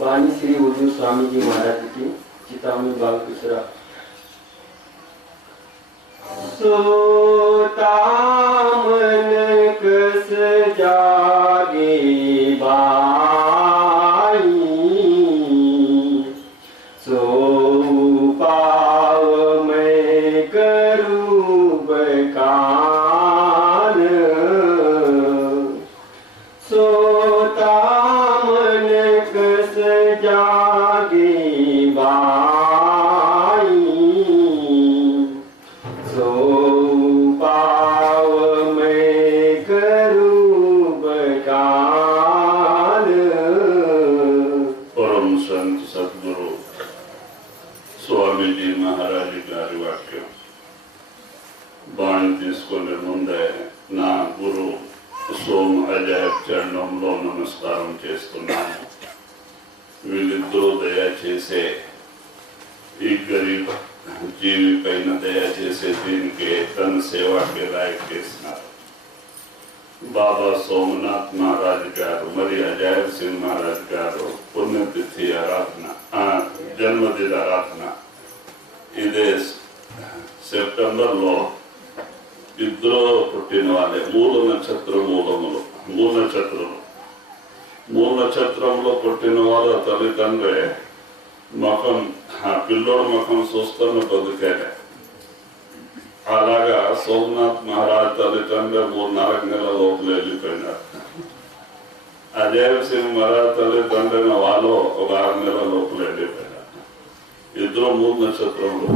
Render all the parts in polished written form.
वाणी श्री हुजूर स्वामी जी महाराज की चितामणी बाग दूसरा। सोता मन कस जागे बाई, सो पाव मैं करूं बकान। सोता मन कस जागे बाई, सो पाव मैं करूं बकान। परम संत सद्गुरु स्वामी जी महाराज गारी वाक्యం బాణి తీసుకునే ముందే నా గురు సోమ అజాయబ్ చరణంలో నమస్కారం చేస్తున్నాను. వీళ్ళిద్దరూ దయచేసే ఈ గరీబ్ జీవి పైన దయచేసే దీనికి తన సేవాకి రాయక్ చేసినారు. బాబా సోమనాథ్ మహారాజ్ గారు మరి అజాయబ్ సింగ్ మహారాజ్ గారు పుణ్యతిథి ఆరాధన, జన్మదిన ఆరాధన ఇదే సెప్టెంబర్లో ఇద్దరు పుట్టిన వాళ్ళే. మూల నక్షత్రంలో పుట్టిన వాళ్ళ తల్లిదండ్రి ముఖం, పిల్లోడు ముఖం చూస్తున్న బతుకేనే. అలాగా సోమనాథ్ మహారాజ్ తల్లిదండ్రి 3-4 నెలల లోపల వెళ్ళిపోయినారు. అజయ్ సింగ్ మహారాజ్ తల్లిదండ్రిన వాళ్ళు ఒక 6 నెలల లోపల వెళ్ళిపోయినారు. ఇద్దరు మూల నక్షత్రంలో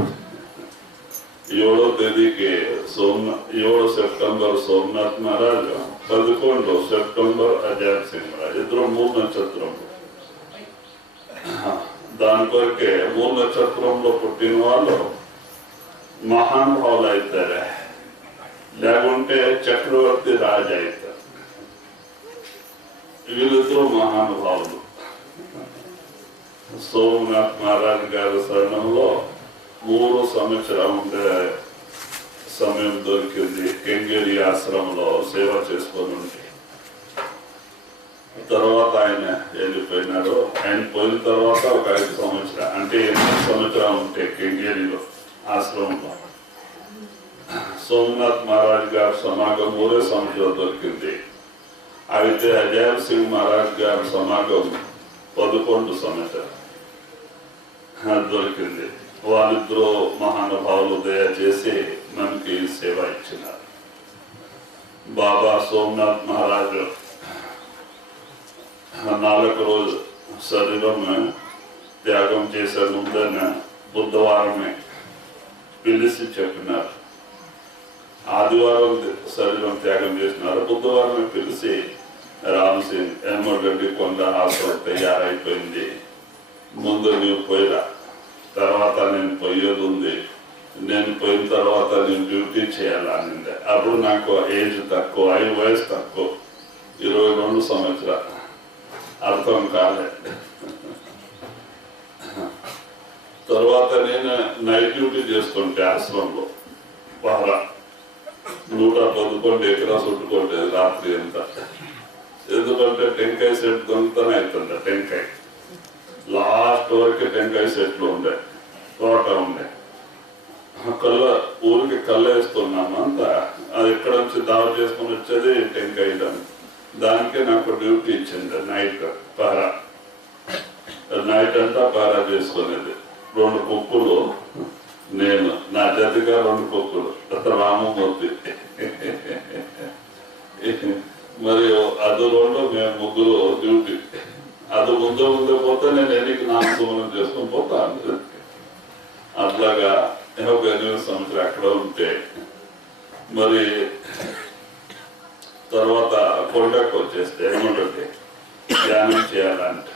7వ తేదీకి 7 సెప్టెంబర్ సోమనాథ్ మహారాజ్, 11 సెప్టెంబర్ అజయ్ సింగ్ మహారాజ్, ఇద్దరు మూల నక్షత్రంలో. దాని కొరకే మూల నక్షత్రంలో పుట్టిన వాళ్ళు మహానుభావులు అవుతారే, లేకుంటే చక్రవర్తి రాజు అవుతారు. వీళ్ళిద్దరూ మహానుభావులు. సోమనాథ్ మహారాజ్ గారి శరణంలో 3 సంవత్సరాలు ఉండే సమయం దొరికింది. కెంగేరి ఆశ్రమంలో సేవ చేసుకొని ఉంటే తర్వాత ఆయన వెళ్ళిపోయినారు. ఆయన పోయిన తర్వాత ఒక 5 సంవత్సరాలు అంటే 8 సంవత్సరాలు ఉంటాయి కెంగేరిలో ఆశ్రమంలో. సోమనాథ్ మహారాజ్ గారి సమాగం 3 సంవత్సరాలు దొరికింది. అయితే అజయ్ సింగ్ మహారాజ్ గారి సమాగం 11 సంవత్సరాలు దొరికింది. వాళ్ళిద్దరూ మహానుభావులు దయచేసి మనకి సేవ ఇచ్చినారు. బాబా సోమనాథ్ మహారాజు 4 రోజు శరీరం త్యాగం చేసే ముందనే బుధవారమే పిలిచి చెప్పినారు. ఆదివారం శరీరం త్యాగం చేసినారు, బుధవారమే పిలిచి రామ్ సింగ్ ఎమ్మగడ్డి కొండ హాస్పిటల్ తయారైపోయింది, ముందు నీవు పోయిరా, తర్వాత నేను పోయేది ఉంది, నేను పోయిన తర్వాత నేను డ్యూటీ చేయాలనింది. అప్పుడు నాకు ఏజ్ తక్కువ, వయసు తక్కువ, 22 సంవత్సరాలు, అర్థం కాలేదు. తర్వాత నేను నైట్ డ్యూటీ చేస్తుంటే ఆశ్రమంలో బాగా 111 ఎకరా చుట్టుకోలేదు రాత్రి అంతా. ఎందుకంటే టెంకాయ సెట్ దొంగతనం అవుతుండే. టెంకాయ లాస్ట్ వరకు టెంకాయ సెట్లు ఉండే, తోట ఉండే, ఊరికి కళ్ళేస్తున్నాము అంతా. అది ఎక్కడ నుంచి దావ చేసుకుని వచ్చేది టెంకాయ. దానికే నాకు డ్యూటీ ఇచ్చింది. నైట్ అంతా పారా చేసుకునేది. 2 కుక్కులు నేను, నా జతగా 2 కుక్కులు రామమూర్తి, మరియు అది 2 మేము 3 డ్యూటీ. అది ముందే పోతే నేను ఎన్నికి నామకరణం చేసుకొని పోతాను. అట్లాగా 8 సంవత్సరాలు అక్కడ ఉంటే మరి తర్వాత కొండకు వచ్చేస్తే ఎనుమగడ్డి ధ్యానం చేయాలంట.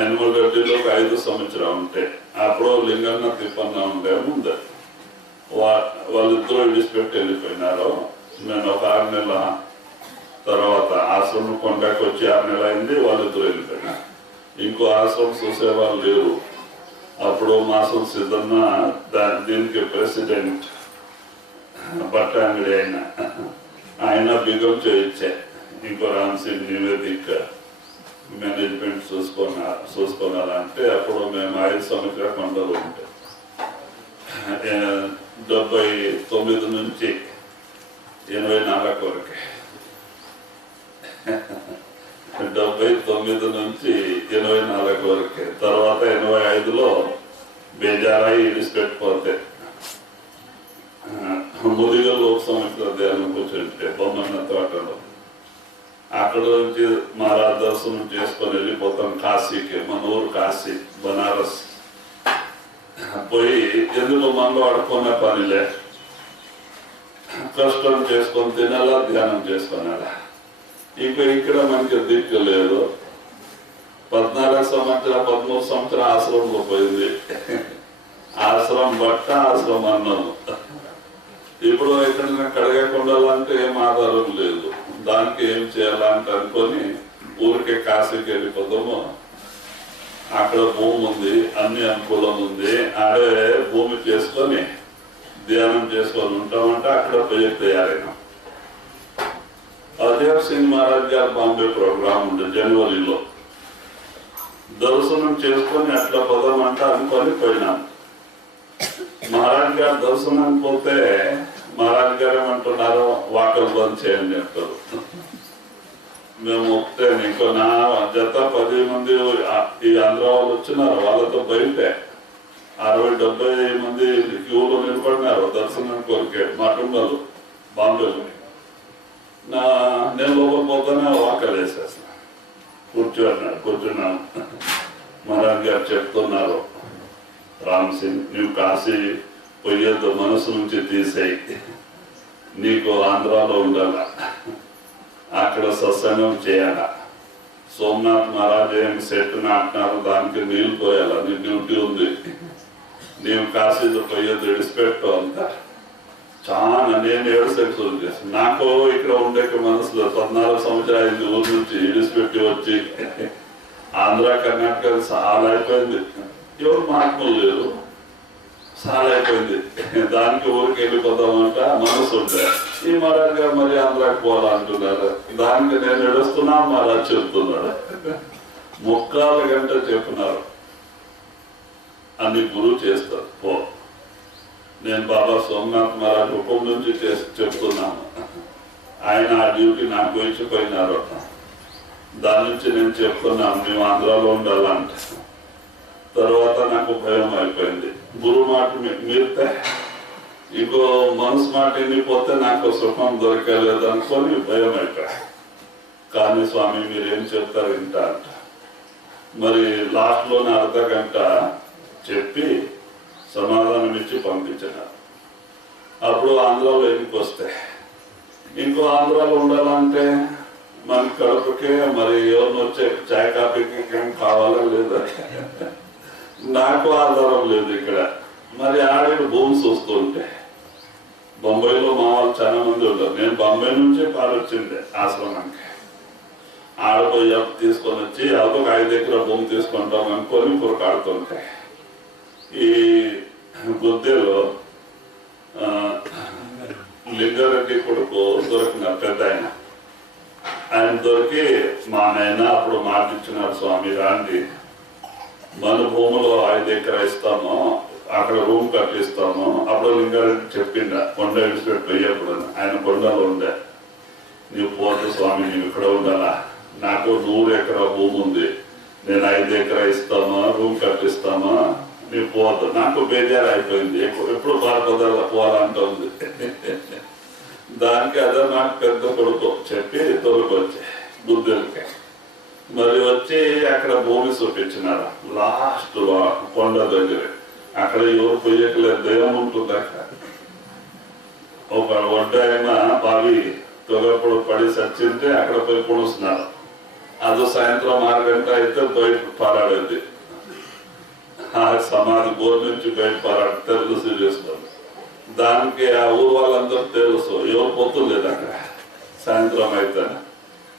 ఎనుమగడ్డిలో ఒక 5 సంవత్సరాలు ఉంటే అప్పుడు లింగన్న తిప్పన్న ఉండే ముందు వాళ్ళిద్దరూ విడిచిపెట్టి వెళ్ళిపోయినారు. నేను ఒక 6 నెలల తర్వాత ఆశ్రమం కొండకు వచ్చి 6 నెలలు అయింది, వాళ్ళిద్దరూ వెళ్ళిపోయినారు. ఇంకో ఆశ్రమం చూసేవాళ్ళు లేరు. అప్పుడు మాసం సిద్ధన్న దీనికి ప్రెసిడెంట్ బట్టాంగడి ఆయన బిగం చేయించే. ఇంకో రామ్ సింగ్ నివేదిక మేనేజ్మెంట్ చూసుకోవాలంటే అప్పుడు మేము 5 సంవత్సరాల కొండలు ఉంటాయి. 79 నుంచి 84 వరకు 79 నుంచి 84 వరకే. తర్వాత 85లో బేజారాయి ఇడిచిపెట్టిపోతే ముదిగా లోక్ సంవత్సర ధ్యానం కూర్చుంటే బొమ్మన్న తోటలో అక్కడ నుంచి మహారాజ్ దర్శనం చేసుకొని వెళ్ళిపోతాం కాశీకి. మన ఊరు కాశీ, బనారస్ పోయి ఎందుకు మనలో ఆడుకునే పనిలే, కష్టం చేసుకొని తినాలా, ధ్యానం చేసుకునేలా. ఇక్కడ మనకి దిక్కు లేదు. 14 సంవత్సరం 13 సంవత్సరం ఆశ్రమంలో పోయింది. ఆశ్రమం బట్ట, ఆశ్రమం అన్నాము. ఇప్పుడు ఎక్కడైనా కడగకుండా ఏం ఆధారం లేదు, దానికి ఏం చేయాలంటే అనుకొని ఊరికే కాశీకి వెళ్ళిపోతాము. అక్కడ భూమి ఉంది, అన్ని అనుకూలం ఉంది. ఆడే భూమి చేసుకొని ధ్యానం చేసుకొని ఉంటామంటే అక్కడ పోయి తయారైనా. అజయ్ సింగ్ మహారాజ్ గారు బాంబే ప్రోగ్రామ్ ఉంది జనవరిలో. దర్శనం చేసుకొని అట్లా పోదామంట అనుకొని పోయినాం. మహారాజ్ గారు దర్శనం పోతే మహారాజ్ గారు ఏమంటున్నారు, వాకలు బంద్ చేయండి అంటారు. మేము ఒకటే ఇంకో నా జత 10 మంది ఈ ఆంధ్ర వాళ్ళు వచ్చినారు. వాళ్ళతో బయటే 60-70 మంది క్యూలో నిలబడినారు దర్శనం కోరికే. మా కుటుంబాలు బాంబేలో. నేను లోపలిపోతానే వాకలు వేసేస్తాను. కూర్చున్నాను. మహారాజ్ గారు చెప్తున్నారు, రామ్ సింగ్, నువ్వు కాశీ పోయేద్దు, మనసు నుంచి తీసేయి. నీకు ఆంధ్రాలో ఉండాల, అక్కడ సత్సంగం చేయాల. సోమనాథ్ మహారాజ్ ఏం సెట్ నాటినారు, దానికి నీళ్ళు పోయాల, నీ డ్యూటీ ఉంది. నీవు కాశీలో పోయేది విడిచిపెట్టు అంతా. చాలా నేను 7 సెక్షన్లు చేస్తాను. నాకు ఇక్కడ ఉండే మనసులో 14 సంవత్సరాలు అయింది ఊరు నుంచి విడిచిపెట్టి వచ్చి. ఆంధ్ర కర్ణాటక చాలా అయిపోయింది, ఎవరు మహాత్ములు లేరు, చాలా అయిపోయింది. దానికి ఊరికి వెళ్ళిపోతామంట మనసు ఉంటే. ఈ మహారాజ్ గారు మరి ఆంధ్రాకి పోవాలంటున్నారు. దానికి నేను ఏడుస్తున్నా, మహారాజ్ చెప్తున్నాడు. 3/4 గంట చెప్పినారు, అన్ని గురువు చేస్తారు పో. నేను బాబా సోమనాథ్ మహారాజ్ హుకుం నుంచి చెప్తున్నాను. ఆయన ఆ డ్యూటీ నాకు ఇచ్చిపోయినారు. దాని నుంచి నేను చెప్తున్నాను, మేము ఆంధ్రాలో ఉండాలంట. తర్వాత నాకు భయం అయిపోయింది. గురువు మాట మీరితే ఇంకో మనసు మాట వెళ్ళిపోతే నాకు సుఖం దొరకలేదు అనుకొని భయం అయిపోయా. కానీ స్వామి మీరేం చెప్తారు ఇంట అంట. మరి లాస్ట్లోనే 1/2 గంట చెప్పి సమాధానం ఇచ్చి పంపించినారు. అప్పుడు ఆంధ్రాలో ఎన్నిక వస్తే, ఇంకో ఆంధ్రాలో ఉండాలంటే మన కడుపుకే మరి ఎవరిని వచ్చే చాయ్ కాఫీకి ఏం కావాలా లేదా, నాకు ఆధారం లేదు ఇక్కడ. మరి ఆవిడ భూమి చూస్తుంటే బొంబాయిలో మా వాళ్ళు చాలా మంది ఉంటారు. నేను బొంబాయి నుంచి పాలొచ్చింది ఆశ్రమానికి. ఆడపోయి తీసుకొని వచ్చి అదొక 5 ఎకరాల భూమి తీసుకుంటాం అనుకొని కొరకాడుతుంటే ఈ గుద్దెలో లింగారెడ్డి కొడుకు దొరికిన పెద్ద ఆయన దొరికి, మా నాయన అప్పుడు మాటిచ్చినారు, స్వామి రాండి మన భూమిలో 5 ఎకరా ఇస్తాము, అక్కడ రూమ్ కట్టిస్తాము. అప్పుడు లింగారెడ్డి చెప్పిండ, కొండ విడిచిపెట్టి పోయేప్పుడు ఆయన కొండలో ఉండే. నీవు పోతు స్వామి, నీవు ఇక్కడ ఉండాలా, నాకు 100 ఎకరా భూమి ఉంది, నేను 5 ఎకరా ఇస్తామా, రూమ్ కట్టిస్తామా, నీవు పోదు. నాకు బేజారు అయిపోయింది, ఎప్పుడు బాధపడాల పోవాలంటుంది. దానికి అదే నాకు పెద్ద కొడుకు చెప్పి తొలగొచ్చి బుద్ధులకి మరి వచ్చి అక్కడ భూమి చూపించినారు. లాస్ట్ కొండ దగ్గర అక్కడ ఎవరు పోయేకలేదు, దైవం ఉంటుంది. అక్కడ ఒక ఒడ్డ అయినా బావి తొలగప్పుడు పడి చచ్చింటే అక్కడ పోయి పొడుస్తున్నారు. అది సాయంత్రం 6 గంట అయితే బయట పారాడేది. ఆ సమాధి గోరు నుంచి బయట పారాడు తెలుసు చేసుకోండి. దానికి ఆ ఊరు వాళ్ళందరూ తెలుసు, ఎవరు పోతుంది అక్కడ సాయంత్రం అయితే.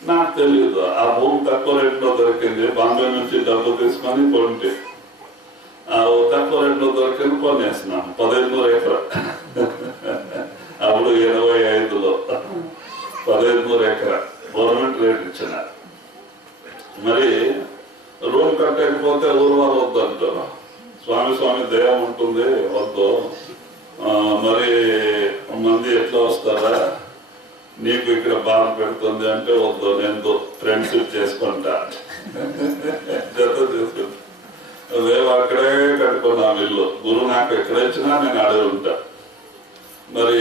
నాకు తెలియదు, ఆ భూమి తక్కువ రేట్లో దొరికింది. బాంబే నుంచి డబ్బు తీసుకొని కొంటే తక్కువ రేట్లో దొరికింది, కొనేసినాం. 1500 ఎకరా. అప్పుడు 85లో 1500 ఎకరా గవర్నమెంట్ రేట్ ఇచ్చినారు. మరి రూమ్ కట్టకపోతే ఊరు వాళ్ళు వద్దు అంటారు. స్వామి దయ ఉంటుంది వద్దు, మరి మంది ఎట్లా వస్తారా, నీకు ఇక్కడ బాధ పెడుతుంది అంటే వద్దు, నేను ఫ్రెండ్షిప్ చేసుకుంటా, జత చేసుకుంటా. మేము అక్కడే కట్టుకున్నాం ఇల్లు. గురువు నాకు ఎక్కడ ఇచ్చినా నేను అడిగి ఉంటా. మరి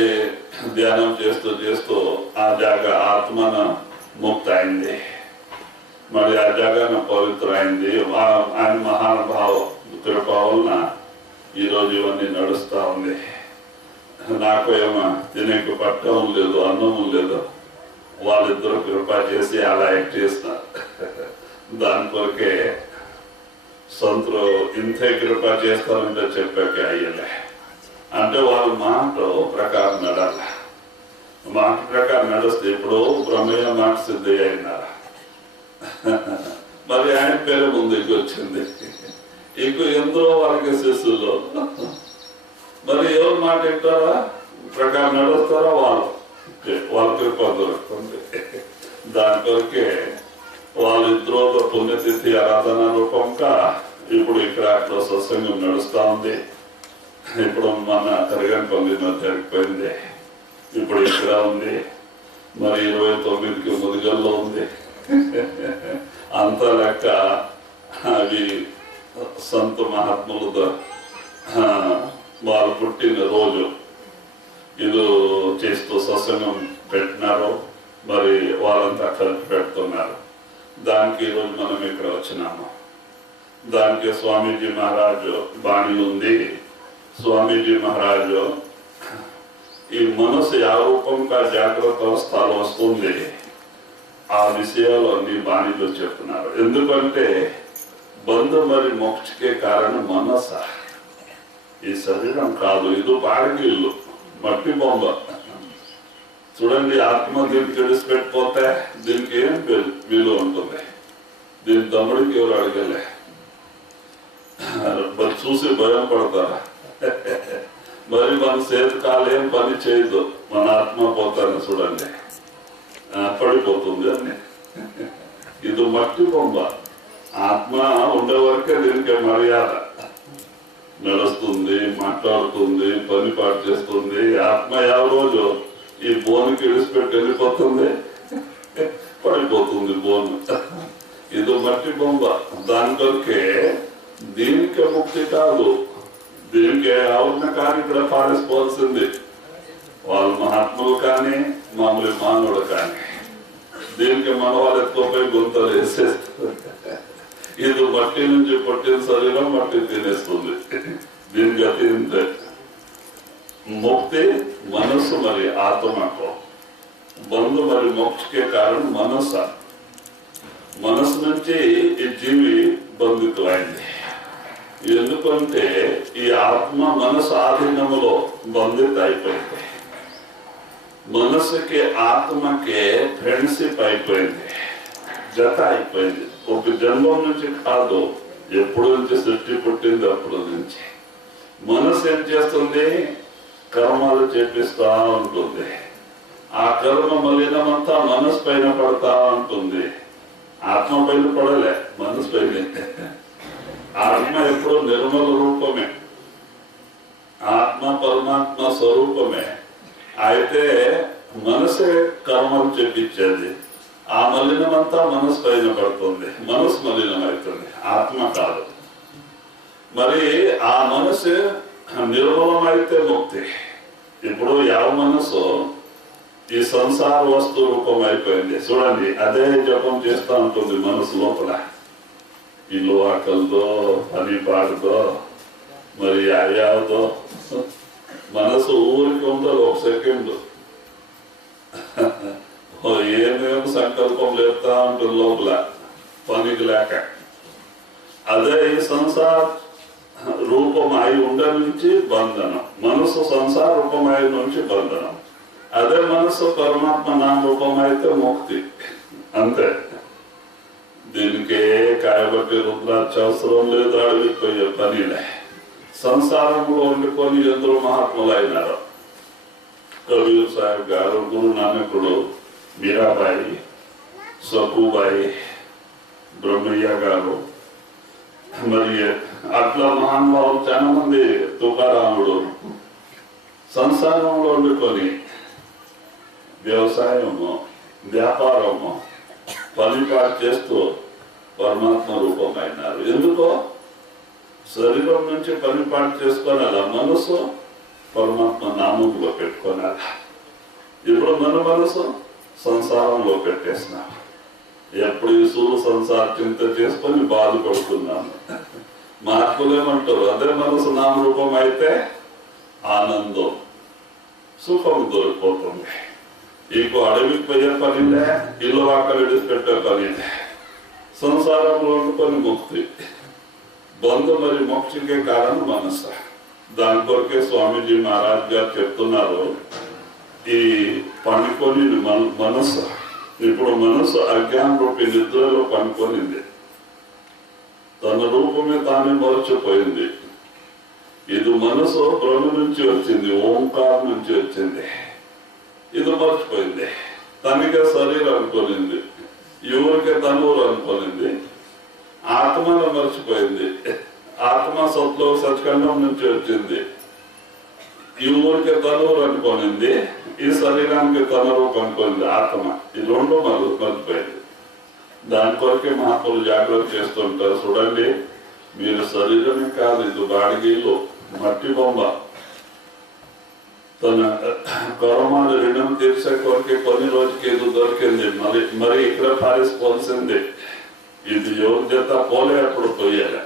ధ్యానం చేస్తూ చేస్తూ ఆ జాగ ఆత్మన ముక్త అయింది, మరి ఆ జాగన పవిత్ర అయింది. ఆయన మహానుభావ కృప వలన ఈరోజు ఇవన్నీ నడుస్తా ఉంది. నాకు ఏమో తినేకి పట్టం లేదు, అన్నము లేదు. వాళ్ళిద్దరు కృప చేసి అలా యాక్ట్ చేస్తున్నారు. దాని కొరకే సంతులు ఇంతే కృప చేస్తారంటే చెప్పాకే అయ్యలే. అంటే వాళ్ళు మాట ప్రకారం నడాల. మాట ప్రకారం నడిస్తే ఇప్పుడు బ్రహ్మయ్య మాట సిద్ధి అయినారా, మరి ఆయన పేరు ముందుకు వచ్చింది. ఇంకో ఎందరో వాళ్ళకి శిష్యుల్లో మరి ఎవరు మాట వింటారా, ప్రకారం నడుస్తారా, వాళ్ళ కృప దొరుకుతుంది. దాని కొరకే వాళ్ళిద్దరూ పుణ్యతిథి ఆరాధన రూపంగా ఇప్పుడు ఇక్కడ అక్కడ సత్సంగం నడుస్తా ఉంది. ఇప్పుడు మన కరిగంపల్లి జరిగిపోయింది, ఇప్పుడు ఇక్కడ ఉంది, మరి 29కి ముదిగల్లో ఉంది. అంత లెక్క అవి సంత మహాత్ములతో వాళ్ళు పుట్టిన రోజు ఇది చేస్తూ సత్సంగం పెట్టినారు. మరి వాళ్ళంతా కలిపి పెడుతున్నారు. దానికి ఈరోజు మనం ఇక్కడ వచ్చినాము. దానికి స్వామీజీ మహారాజు బాణి ఉంది. స్వామీజీ మహారాజు ఈ మనసు యా రూపంగా జాగ్రత్త అవస్థలో వస్తుంది, ఆ విషయాలు అన్ని బాణిలో చెప్తున్నారు. ఎందుకంటే బంధు మరి మోక్షకే కారణం మనస, ఈ శరీరం కాదు. ఇది బాడికి ఇల్లు, మట్టి బొమ్మ. చూడండి, ఆత్మ దీనికి విడిచిపెట్టిపోతే దీనికి ఏం విలువ ఉంటుంది? దీని తమ్ముడికి ఎవరు అడగలే, చూసి భయం పడతారా? మరి మన చేతికాలు ఏం పని చేయదు, మన ఆత్మ పోతాను చూడండి, పడిపోతుంది అని. ఇది మట్టి బొమ్మ. ఆత్మ ఉండే వరకే దీనికి మర్యాద. నడుస్తుంది, మాట్లాడుతుంది, పని పాటు చేస్తుంది. ఆత్మ ಯಾವ రోజు ఈ బోన్కి విడిచిపెట్టి వెళ్ళిపోతుంది, పడిపోతుంది బోన్. ఇది మట్టి బొమ్మ. దాని కొరకే దీనికి ముక్తి కాదు, దీనికి అవున కానీ ఇక్కడ పారేసుకోవాల్సింది. వాళ్ళు మహాత్ములు కానీ మామూలు మానవుడు కానీ దీనికి మన వాళ్ళు ఎత్తుకోపోయి గుంతలు వేసేస్తారు. ఇది మట్టి నుంచి పుట్టిన శరీరం మట్టి తినేస్తుంది. దీనికి అతి ఇంతే. ముక్తి మనస్సు మరి ఆత్మకు బంధు మరి మోక్షకే కారణం మనస్స. మనస్సు నుంచి ఈ జీవి బంధితులైంది. ఎందుకంటే ఈ ఆత్మ మనసు ఆధీనములో బంధిత అయిపోయింది. మనసుకి ఆత్మకి ఫ్రెండ్షిప్ అయిపోయింది, జత అయిపోయింది. ఒక జన్మం నుంచి కాదు, ఎప్పుడు నుంచి సృష్టి పుట్టింది అప్పుడు నుంచి. మనసు ఏం చేస్తుంది? కర్మలు చేపిస్తా ఉంటుంది. ఆ కర్మ మలినమంతా మనసు పైన పడతా ఉంటుంది. ఆత్మ పైన పడలే, మనసు పైన. ఆత్మ ఎప్పుడు నిర్మల రూపమే, ఆత్మ పరమాత్మ స్వరూపమే. అయితే మనసే కర్మలు చేపించేది. ఆ మలినమంతా మనసు పైన పడుతుంది, మనసు మలినం అవుతుంది, ఆత్మ కాదు. మరి ఆ మనసు నిర్మలమైతే ముక్తి. ఇప్పుడు యావ మనసు ఈ సంసార వస్తు రూపం అయిపోయింది. చూడండి, అదే జపం చేస్తూ ఉంటుంది మనసు లోపల. ఇల్లు ఆకలితో, పని పాడుతో, మరి అయ్యావుతో మనసు ఊరికి ఉండదు ఒక సెకండ్. ఏమేమి సంకల్పం లేపుతా ఉంటుంది లోపల పనికి లేక. అదే ఈ సంసార రూపం అయి ఉండ నుంచి బంధనం, మనసు సంసార రూపం అయి నుంచి బంధనం. అదే మనసు పరమాత్మ నామ రూపం అయితే ముక్తి. అంతే. దీనికి కాయబట్టి రుద్రాక్ష అవసరం లేదు, అడిగిపోయే పనిలే. సంసారంలో వండుకొని ఎందరో మహాత్ములు అయినారు. కబీర్ సాహెబ్ గారు, గురు నానకుడు, మీరాబాయి, సకుబాయి, బ్రహ్మయ్య గారు, మరి అట్లా మహానుభావులు చాలా మంది, తుకారాముడు సంసారంలో వండుకొని వ్యవసాయము, వ్యాపారము, పనిపాటు చేస్తూ పరమాత్మ రూపమైనారు. ఎందుకో శరీరం నుంచి పనిపాటు చేసుకోనాలా, మనసు పరమాత్మ నామంలో పెట్టుకోనాలా. ఇప్పుడు మన మనసు సంసారంలో పెట్టేసినాం. ఎప్పుడు ఇసులు సంసార చింత చేసుకొని బాధపడుతున్నాము. మహాత్ములు ఏమంటారు, అదే మనసు నామరూపం అయితే ఆనందం, సుఖం దొరికిపోతుంది. ఇంకో అడవికి పోయే పనిలే, ఇల్లు వాకలు విడిచిపెట్టే పనిలే, సంసారంలో వండుకొని ముక్తి. బంధు మరి మోక్షకే కారణం మనసు. దాని కొరకే స్వామీజీ మహారాజ్ గారు చెప్తున్నారు, ఈ పనుకొని మనసు, ఇప్పుడు మనసు అజ్ఞాన రూపి నిద్రలో పనుకొనింది, తన రూపమే తానే మరచిపోయింది. ఇది మనసు బ్రహ్మ నుంచి వచ్చింది, ఓంకారం నుంచి వచ్చింది. ఇది మర్చిపోయింది, తనకే శరీరం అనుకోనింది, ఎవరికే తనూరు అనుకోనింది. ఆత్మను మర్చిపోయింది, ఆత్మ సత్లో సత్ఖండం నుంచి వచ్చింది. ఈ ఊరికే తనూరు అనుకోనింది, ఈ శరీరానికి తన రూపం అనుకోనింది ఆత్మ. ఈ రెండు మర్చిపోయింది. దాని కొరకే మహాత్ములు జాగ్రత్త చేస్తుంటారు. చూడండి, మీరు శరీరమే కాదు, ఇది బాడిగీలు, మట్టి బొమ్మ. తన కర్మాలు రుణం తీర్చే కొరకే కొన్ని రోజుకి ఇది దొరికింది, మరి ఇక్కడ పారేసుకోవాల్సింది. ఇది ఎవరి చేత పోలే, అప్పుడు పోయాలి.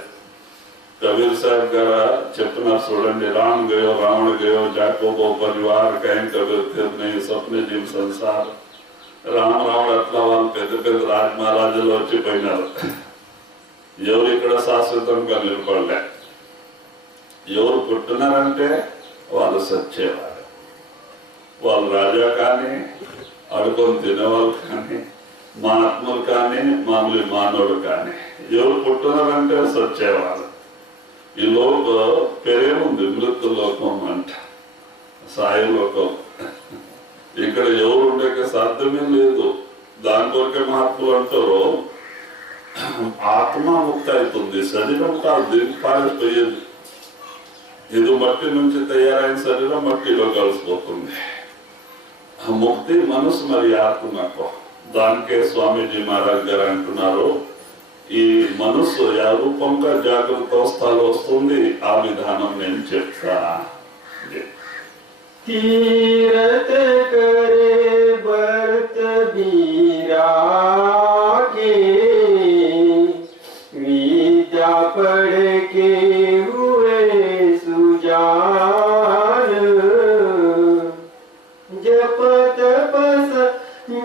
कबीर साहब गारा చెప్తున్నారు చూడండి, राम गयो रावण गयो जाकोबो परिवार कहीं कबीर फिर नहीं सपने जीव संसार. రామ రావణ అట్లా వాళ్ళు పెద్ద పెద్ద రాజమహారాజులు వచ్చిపోయినారు. ఎవరు ఇక్కడ శాశ్వతంగా నిలబడలే. ఎవరు పుట్టినారంటే వాళ్ళు సచ్చేవారు. వాళ్ళు రాజా కానీ, అడుకొని తినేవాళ్ళు కానీ, మహాత్ములు కానీ, మామూలు మానవుడు కానీ, ఎవరు పుట్టినారంటే సచ్చేవారు. ఈ లోక పేరేముంది, మృత్యు లోకం అంట, సాయి లోకం. ఇక్కడ ఎవరు ఉండేకి సాధ్యమే లేదు. దాని కొరకే మహాత్ములు అంటారు, ఆత్మ ముక్తి అవుతుంది, శరీరం కాదు, దీనికి పారిపోయేది. ఇది మట్టి నుంచి తయారైన శరీరం మట్టిలో కలిసిపోతుంది. ముక్తి మనసు మరి ఆత్మకు. దానికే స్వామీజీ మహారాజ్ గారు అంటున్నారు, ఈ మనసు ఏ రూపంగా జాగ్రత్త అవస్థలో వస్తుంది, ఆ విధానం నేను చెప్తా. तीरथ करे बरत बीरा के, विद्या पढ़ के हुए सुजान, जप तपस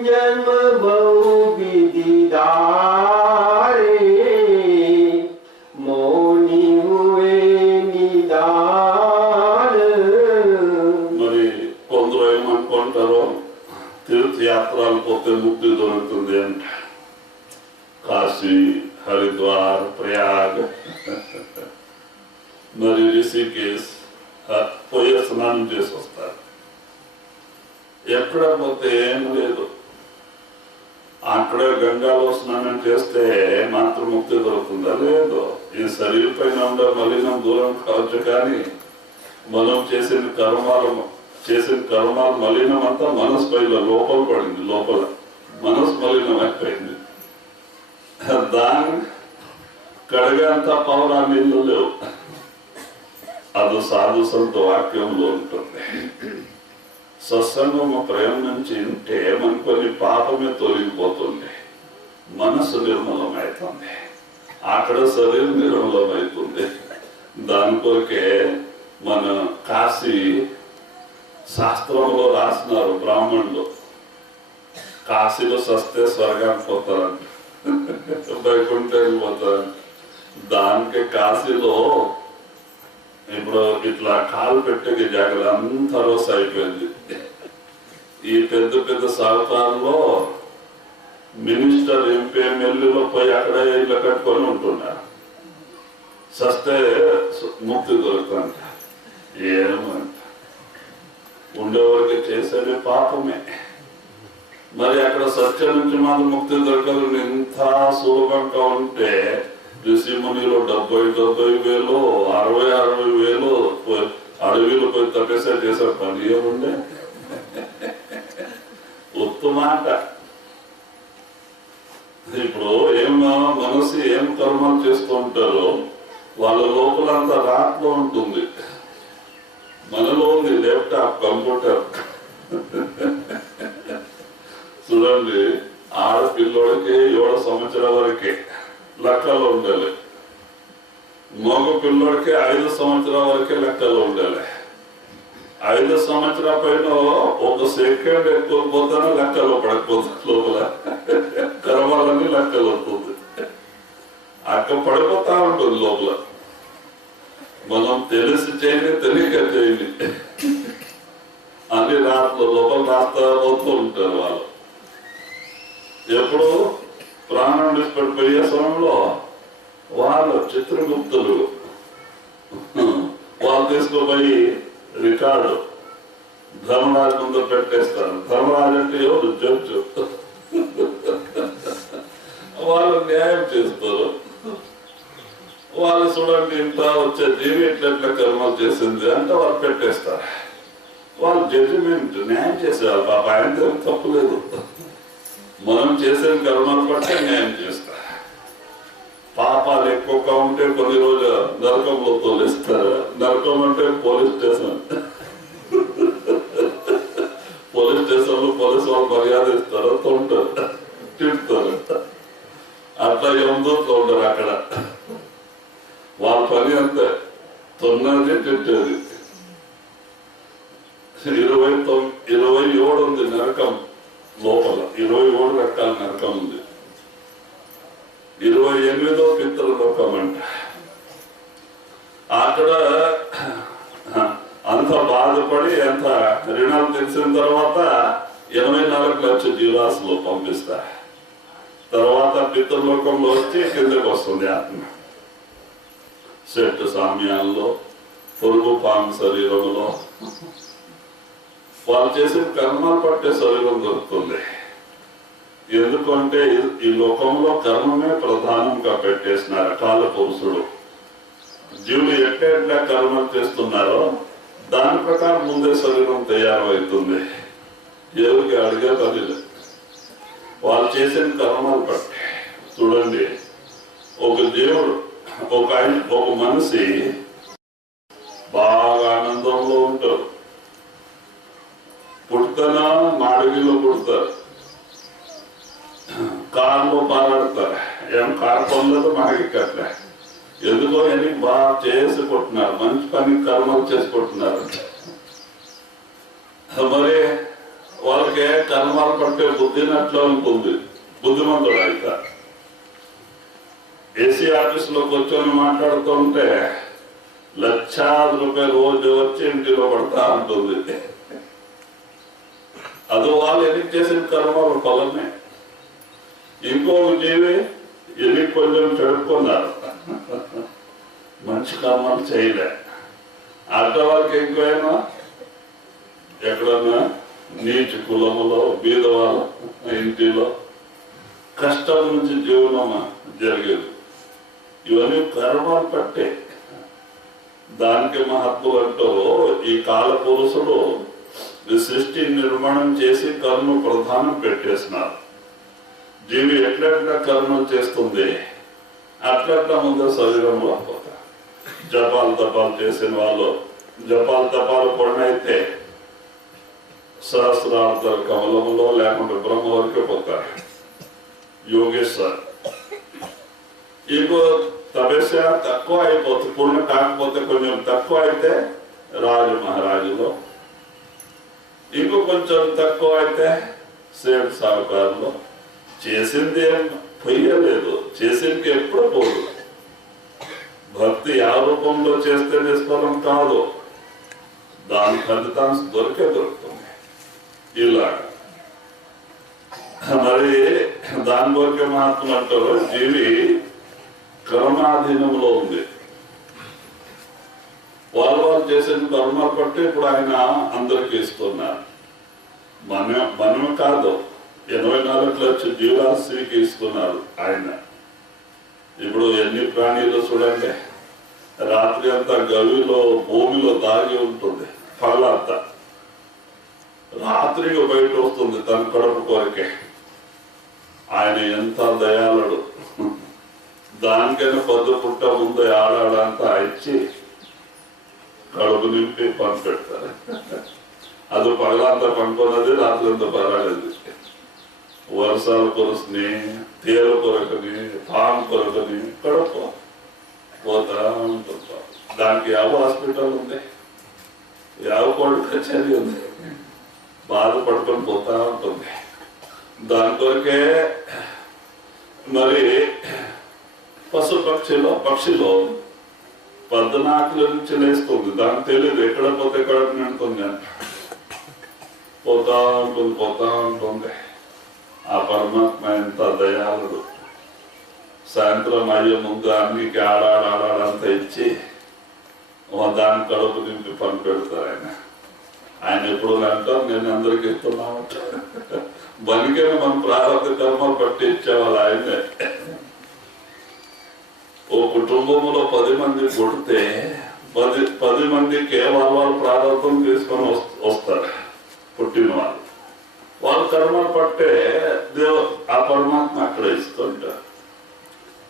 जन्म बहु विधिदारे, मौनी हुए निदान. కొందరు ఏమనుకుంటారో, తీర్థయాత్రలు పోతే ముక్తి దొరుకుతుంది అంట. కాశీ, హరిద్వార్, ప్రయాగ్, మరి రిషికేశ్ పోయే స్నానం చేసి వస్తారు. ఎక్కడ పోతే ఏం లేదు, అక్కడ గంగాలో స్నానం చేస్తే మాత్రం ముక్తి దొరుకుతుందా? లేదు. ఈ శరీరం పైన ఉండే మలినం దూరం కావచ్చు, కానీ మనం చేసిన కర్మాలు మలినం అంతా మనసు పైన లోపల పడింది. లోపల మనసు మలినం అయిపోయింది. దాని కడగంతా పవరా నీళ్ళు లేవు. అది సాధు సంత వాక్యంలో ఉంటుంది. సత్సంగము ప్రేమ నుంచి ఉంటే మనకొని పాపమే తొలగిపోతుంది, మనసు నిర్మలమవుతుంది, అక్కడ శరీరం నిర్మలమవుతుంది. దాని కొరకే మన కాశీ శాస్త్రంలో రాసినారు బ్రాహ్మణులు, కాశీలో సస్తే స్వర్గానికి పోతారంట, వైకుంఠానికి పోతారంట. దానికి కాశీలో ఇప్పుడు ఇట్లా కాలు పెట్టే జాగ్రత్త అంతా రోజు అయిపోయింది. ఈ పెద్ద పెద్ద సాగుతారులో మినిస్టర్, ఎంపీ, ఎమ్మెల్యేలో పోయి అక్కడ ఇళ్ళ కట్టుకొని ఉంటున్నారు. సస్తే ముక్తి దొరుకుతుంట. ఏమంట ఉండేవారికి చేసేది పాపమే. మరి అక్కడ సత్యం నుంచి మాత్రం ముక్తి దొరకదు. ఇంత సులభంగా ఉంటే ఋషిమునిలో 70,000 60,000 అడవిలో పోయి తపస్య చేసే పని ఏముండే? ఉత్తమాట. ఇప్పుడు మనసు ఏం కర్మలు చేస్తూ ఉంటారో వాళ్ళ లోపలంతా రాట్లో ఉంటుంది. మనలో ఉంది ల్యాప్టాప్, కంప్యూటర్. చూడండి, ఆడపిల్లోడికి 7 సంవత్సరాల వరకే లెక్కలో ఉండాలి, మగ పిల్లోడికి 5 సంవత్సరాల వరకే లెక్కలో ఉండాలి. 5 సంవత్సరాల పైన 1 సెకండ్ ఎక్కువ పోతానో లెక్కలో పడకపోతుంది. లోపల కర్మాలన్నీ లెక్కలు అవుతుంది. అక్క పడిపోతా ఉంటుంది లోపల. మనం తెలిసి చేయండి, తెలియక చేయండి అన్ని రాత్రులు లోపల రాస్తా పోతూ ఉంటారు వాళ్ళు. ఎప్పుడు ప్రాణం విడిచిపెట్టిపోయే సమయంలో వాళ్ళు చిత్రగుప్తులు వాళ్ళు తీసుకుపోయి రికార్డు ధర్మరాజు ముందు పెట్టేస్తారు. ధర్మరాజు అంటే ఎవరు? జడ్జు. వాళ్ళు న్యాయం చేస్తారు. వాళ్ళు చూడండి, ఇంత వచ్చే జీవి ఎట్లెట్ల కర్మలు చేసింది అంటే వాళ్ళు పెట్టేస్తారు. వాళ్ళు జడ్జిమెంట్ న్యాయం చేసేవాళ్ళు. పాప ఆయన తప్పులేదు, మనం చేసే కర్మలు బట్టే న్యాయం చేస్తారు. పాపాలు ఎక్కువగా ఉంటే కొన్ని రోజులు నరకంలో తోలిస్తారు. నరకం అంటే పోలీస్ స్టేషన్. పోలీస్ స్టేషన్ లో పోలీసు వాళ్ళు మర్యాద ఇస్తారు, తోంటారు, తింటారు. అట్లా ఏముందో తోంటారు అక్కడ. వాళ్ళ పని అంతే, తొన్నది తిట్టేది. 27 ఉంది నరకం లోపల. 27 రకాల నరకం ఉంది. 28వ పితృలోకం అంట. అక్కడ అంత బాధపడి అంత రుణాలు తెలిసిన తర్వాత 84 లక్షల జీవరాశులు పంపిస్తా. తర్వాత పితృలోకంలో వచ్చి కిందకు వస్తుంది ఆత్మ. చెట్టు సామ్యాల్లో, పురుగు పాము శరీరంలో వాళ్ళు చేసిన కర్మలు పట్టే శరీరం దొరుకుతుంది. ఎందుకంటే ఈ లోకంలో కర్మమే ప్రధానంగా పెట్టేసినారు కాల పురుషుడు. జీవులు ఎట్లా కర్మలు చేస్తున్నారో దాని ప్రకారం ముందే శరీరం తయారవుతుంది. ఎవరికి అడిగే పని లేదు. వాళ్ళు చేసిన కర్మలు పట్టి చూడండి, ఒక దేవుడు ఒక మనిషి బాగా ఆనందంలో ఉంటారు. పుడతనా మాడగిలో పుడతారు, కారులో పారాడతారు. ఏం కారు పొందదు మనకి కట్ల. ఎందుకో ఎన్ని బాగా చేసి కొట్టినారు, మంచి పని కర్మలు చేసి కొట్టినారు. మరి వాళ్ళకి కర్మలు పట్టే బుద్ధినట్లు ఉంటుంది. బుద్ధిమంతుడు అయితే ఏసీ ఆఫీసులో కూర్చొని మాట్లాడుతూ ఉంటే ₹1,00,000 రోజు వచ్చి ఇంటిలో పడతా ఉంటుంది. అది వాళ్ళు ఎన్ని చేసిన కర్మలు ఫలమే. ఇంకొక జీవి ఎన్ని కొంచెం చెడుకున్నారు, మంచి కర్మలు చేయలే. అడ్డవాళ్ళకి ఎక్కువైనా ఎక్కడన్నా నీచు కులములో బీదవాళ్ళ ఇంటిలో కష్టం నుంచి జీవనం జరిగేది. ఇవన్నీ కర్మలు పట్టే. దానికి మహాత్ములు అంటారు, ఈ కాల పురుషుడు సృష్టి నిర్మాణం చేసి కర్మ ప్రధానం పెట్టేసినారు. జీవి ఎట్లెట్లా కర్మలు చేస్తుంది అట్లట్లా ముందు శరీరంలో పోతారు. జపాలు తపాలు చేసిన వాళ్ళు జపాలు తపాలు కొనైతే సహస్రార్థ కమలంలో లేకుంటే బ్రహ్మ వరకే పోతారు. యోగేశ్వర్ ఇంకో తపస్య తక్కువ అయిపోతుంది, పూర్ణ కాకపోతే కొంచెం తక్కువ అయితే రాజు మహారాజులో, ఇంకో కొంచెం తక్కువ అయితే సేట్ సాహుకారులో. చేసింది ఏం పొయ్యలేదు, చేసింది ఎప్పుడు పోదు. భక్తి ఆ రూపంలో చేస్తే నిష్ఫలం కాదు, దాని ఫలితాంశ దొరుకుతుంది. ఇలా మరి దాని కొరకే మహాత్ములు అంటారు, జీవి కర్మాధీనంలో ఉంది. వాళ్ళు చేసిన కర్మలు బట్టి ఇప్పుడు ఆయన అందరికి ఇస్తున్నారు. మనమే కాదు, 84 లక్షల జీవరాశికి ఇస్తున్నారు ఆయన. ఇప్పుడు ఎన్ని ప్రాణులు చూడండి, రాత్రి అంతా గవిలో భూమిలో దాగి ఉంటుంది, పగలంతా రాత్రికి బయట వస్తుంది తన కడుపు కొరకే. ఆయన ఎంత దయాళుడు. దానికైనా పొద్దు పుట్ట ముందు ఆడాడంతా ఇచ్చి కడుపు నింపి పంపెడతారు. అది పగలంతా పండుకున్నది, రాత్రి అంతా పరాడేది. వర్షాలు కురుసుని, తీర కొరకని, పాము కొరకని కడుపు పోతా ఉంటుంది. దానికి యావ హాస్పిటల్ ఉంది, యావ కోడి కచేరీ ఉంది, బాధపడుకొని పోతా ఉంటుంది. దాని కొరకే మరి పక్షిలో 14 నుంచి లేస్తుంది. దానికి తెలియదు ఎక్కడ పోతే ఎక్కడ నిండుతుంది అని పోతా ఉంటుంది. ఆ పరమాత్మ ఎంత దయాళుడు. సాయంత్రం అయ్యే ముందు అన్నికి ఆడాడంతా ఇచ్చి దాని కడుపు నింపి పని పెడతారు ఆయన ఎప్పుడు అంటారు, నేను అందరికి ఇస్తున్నామంట. బలికైనా మన ప్రారంభ కర్మలు పట్టి ఇచ్చేవాళ్ళు ఆయనే. ఓ కుటుంబంలో 10 మంది పుడితే 10 మందికి వాళ్ళు ప్రారంభం తీసుకొని వస్తారు. పుట్టిన వాళ్ళు కర్మలు పట్టే ఆ పరమాత్మ అక్కడ ఇస్తుంటారు.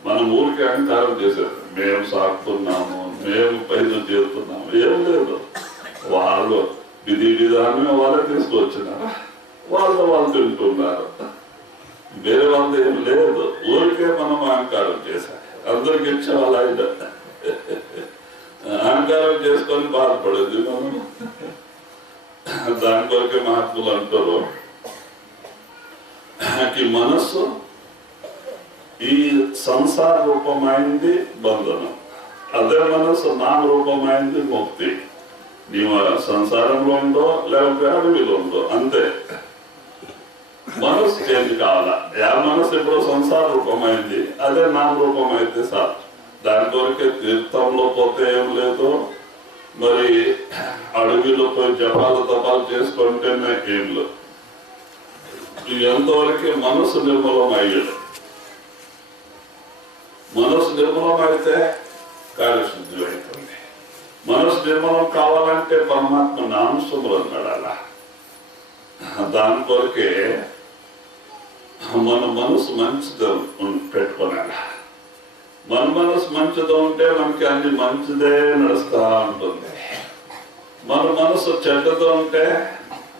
మనం ఊరికి అహంకారం చేసేది, మేము సాగుతున్నాము, మేము పైన చేస్తున్నాము, ఏం లేదు. వాళ్ళు విధి విధానమే వాళ్ళే తీసుకొచ్చినారు, వాళ్ళు తింటున్నారు. వేరే వాళ్ళు ఏం లేదు. ఊరికే మనం అహంకారం చేశాం. అందరికి ఇచ్చే వాళ్ళు ఆయన అహంకారం చేసుకొని బాధపడేది మనం. దాని కొరకే మహాత్ములు అంటారు, ఈ మనస్సు ఈ సంసార రూపమైంది బంధనం, అదే మనస్సు నామ రూపమైంది ముక్తి. నీవు సంసారంలో ఉందో లేకపోతే అడవిలో ఉందో అంతే. మనసు చేంజ్ కావాలా. మనసు ఇప్పుడు సంసార రూపమైంది, అదే నామ రూపం అయితే సార్. దాని కొరకే తీర్థంలో పోతే ఏం లేదు, మరి అడవిలో పోయి జపాలు తపాలు చేసుకుంటేనే ఏం లేదు. ఎంతవరకు మనసు నిర్మలం అయ్యాడు. మనసు నిర్మలం అయితే కార్యశుద్ధి అవుతుంది. మనసు నిర్మలం కావాలంటే పరమాత్మ నామస్వములు నడాలా. దాని కొరకే మన మనసు మంచిదో పెట్టుకోనాలా. మన మనసు మంచిదో ఉంటే మనకి అన్ని మంచిదే నడుస్తా ఉంటుంది. మన మనసు చెడ్డదో ఉంటే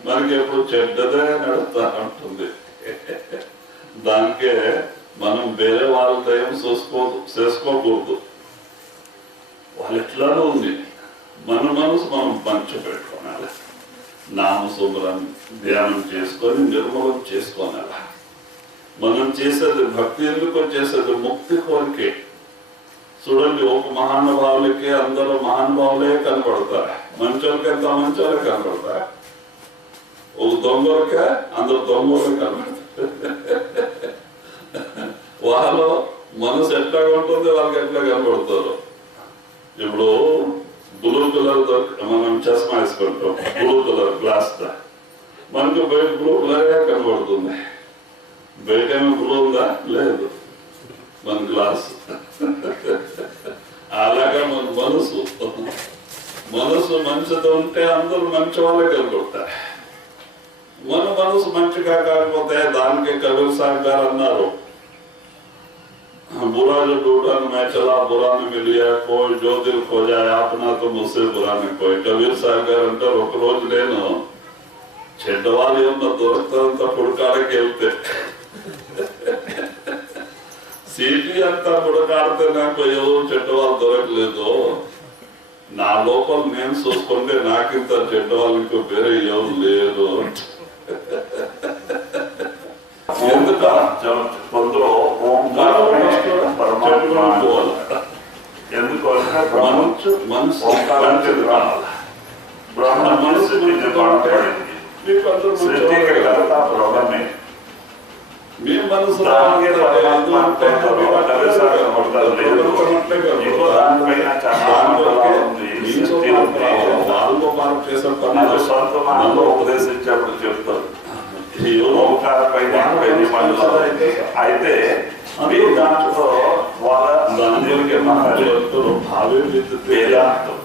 మనకి ఎప్పుడు చెడ్డదే నడుస్తా ఉంటుంది. దానికే మనం వేరే వాళ్ళతో ఏం చేసుకోకూడదు. వాళ్ళు ఎట్లానో ఉంది. మన మనసు మనం పంచి పెట్టుకోనాలి. నామశుభ్రం ధ్యానం చేసుకొని నిర్మూలం చేసుకోనాలి. మనం చేసేది భక్తి ఎందుకు చేసేది? ముక్తి కోరికే. చూడండి, ఒక మహానుభావులకి అందరూ మహానుభావులే కనపడతారు. మంచోళ్ళకి ఎంత మంచోళ్ళే కనపడతారు. ఒక దొంగలకే అందరు దొంగలే కనపడతారు. వాళ్ళు మనసు ఎట్లా ఉంటుంది, వాళ్ళకి ఎట్లా కనపడతారు. ఇప్పుడు బ్లూ కలర్ మనం చస్మా వేసుకుంటాం, బ్లూ కలర్ గ్లాస్ దా, మనకు బయట బ్లూ కలర్ కనబడుతుంది. బయట ఏమో బ్లూ ఉందా? లేదు. మన గ్లాస్ అలాగా మన మనసు మంచితో ఉంటే అందరూ మంచి వాళ్ళే కనబడతారు. మన మనసు మంచిగా కాకపోతే దానికి కబీర్ సాహెబ్ గారు అన్నారు, बुरा जो ढूंढा मैं चला बुरा न मिलिया कोई जो दिल खो जाए अपना तो मुझसे बुरा न कोई. కబీర్ సాహెబ్ గారు అంటారు, ఒక రోజు నేను చెడ్డవాళ్ళు ఏమన్నా దొరుకుతారంతా పుడకాడకి వెళ్తే సిటీ అంతా పుడకాడితే నాకు ఎవరు చెడ్డవాళ్ళు దొరకలేదు. నా లోపల నేను చూసుకుంటే నాకింత చెడ్డవాళ్ళకి వేరే ఎవరు లేరు. ఎందుకు కొందరు ఎందుకు బ్రహ్మ మనసు మీ మనసు ఉపదేశించేప్పుడు చెప్తారు, ఓంకార పైన అయితే మీ దాంట్లో వాళ్ళ దేవుడికి మహాదేవుడు భావే విద్యుత్ వేదాంతం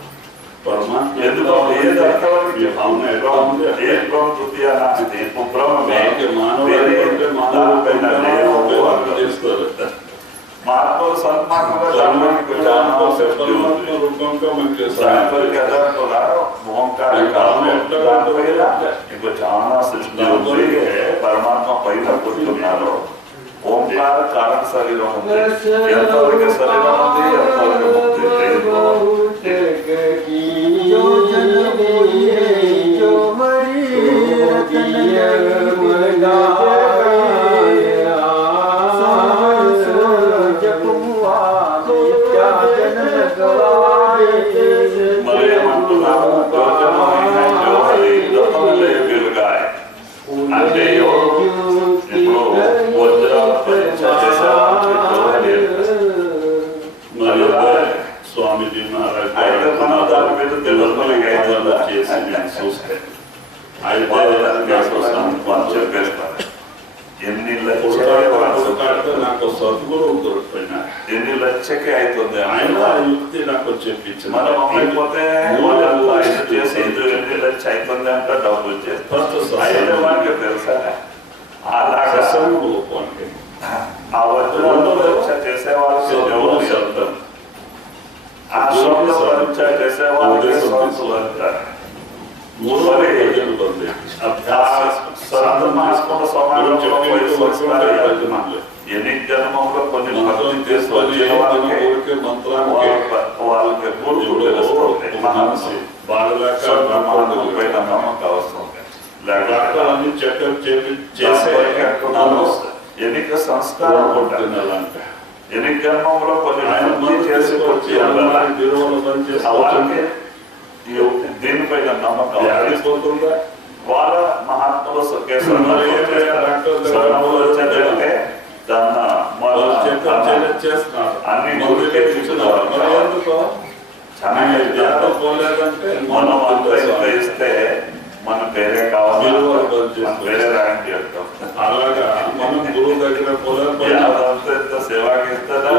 పరమాత్మ ఎందుకో ఏది అర్థమైంది భావన ఎట్లా ఉంది ఏ తృతీయ నాస్తి బ్రహ్మమే చేస్తారు మహాత్ములు సన్మార్గంగా రూపంగా మనకి ఇంకా చాలా సృష్టి ఉంది పరమాత్మ పైన కూర్చున్నారు ఓంకార కారణ శరీరం ఉంది ఎంతవరకు శరీరం ఉంది ఎంతవరకు ముక్తి మరి ఏమంటున్నారు అంటే ఇప్పుడు వజ్రాల పరీక్ష చేసేవాళ్ళకి మరి స్వామిజీ మహారాజ్ అయితే మన దాని మీద తెలుగులో చేసి నేను చూస్తే అయితే చెప్పేస్తారు ఎన్ని నాకు సద్గురు దొరికిపోయినా ఎన్ని లక్షకే అవుతుంది ఆయన యుక్తి నాకు చెప్పించిన మనం అయిపోతే చేసి ఎన్ని లక్ష అవుతుంది అంటే డబ్బులు చేస్తాం అయితే మనకి తెలుసా అలాగా ఆ వజ్రాల పరీక్ష చేసే వాళ్ళకి ఎవరు శబ్దం ఆ శబ్ద పరీక్ష చేసే వాళ్ళకి సంతులు అంటారు ఎన్ని జన్మంలో కొన్ని భక్తులు తీసుకొని వాళ్ళకి గురువు తెలుస్తుంది పైన నమ్మకం వస్తుంది ఎన్నిక సంస్కారం ఉంటున్నారంట ఎన్ని జన్మంలో కొన్ని చేసి వచ్చి వాళ్ళకి దీనిపైన నమ్మకం ఆడిపోతుందా వాళ్ళ మహాత్ములు అన్ని మనం అంత ఇస్తే మన పేరే కావాలి వేరే ర్యాంక్ చెప్తాం అలాగా మనం గురువు దగ్గర అంత సేవాకి ఇస్తారా